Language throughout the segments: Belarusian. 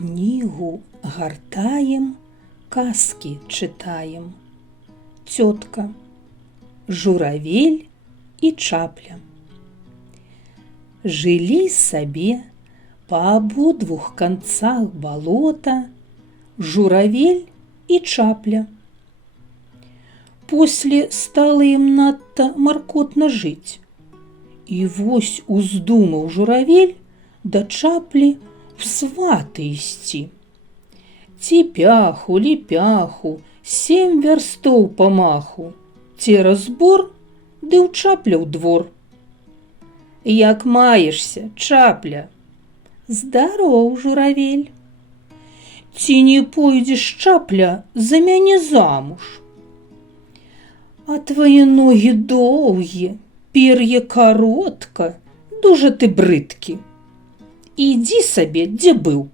Книгу гартаем, казки читаем. Тетка, журавель и чапля. Жили себе по ободвух концах болота журавель и чапля. После стало им надто маркотно жить. И вось уздумаў журавель да чаплі в сваты ісці. Ціпяху-ліпяху, 7 вярстоў па маху, цераз бор, ды ў чапля ў двор. Як маешся, чапля? Здароў, журавель. Ці не пойдзеш, чапля, за мяне замуж? А твае ногі доўгія, пер'е каротка, дужа ты брыдкі. Ідзі сабе, дзе быў.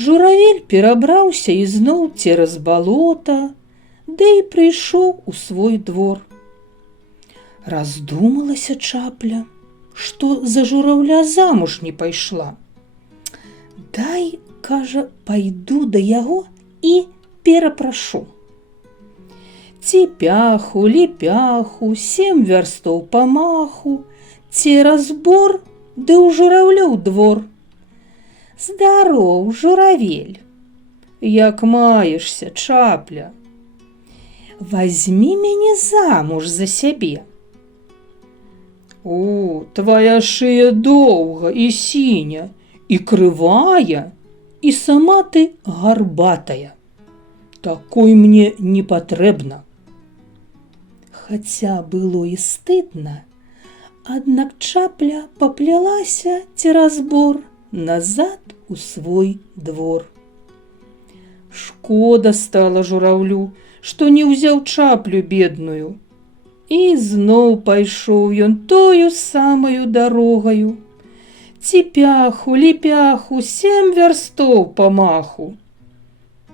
Журавель перабраўся ізноў цераз балота, ды і прыйшоў у свой двор. Раздумалася чапля, што за журавля замуж не пайшла. Дай, кажа, пайду да яго і перапрашу. Ціпяху-ліпяху, 7 вярстоў па маху, цераз бор, ды ў журавля ў двор. Здароў, журавель. Як маешся, чапля? Вазьмі мяне замуж за сябе. О, твая шыя доўга і сіня, і крывая, і сама ты гарбатая. Такой мне не патрэбна. Хаця было і стыдна, аднак чапля паплялася цераз бор назад у свой двор. Шкода стала журавлю, што не ўзяў чаплю бедную. І зноў пайшоў ён тою самаю дарогаю. Ціпяху-ліпяху, 7 вярстоў па маху.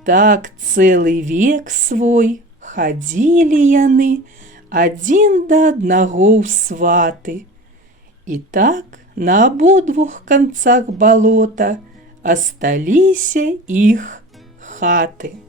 Так цэлы век свой хадзілі яны адзін да аднаго ў сваты. І так на абодвух канцах балота асталіся іх хаты.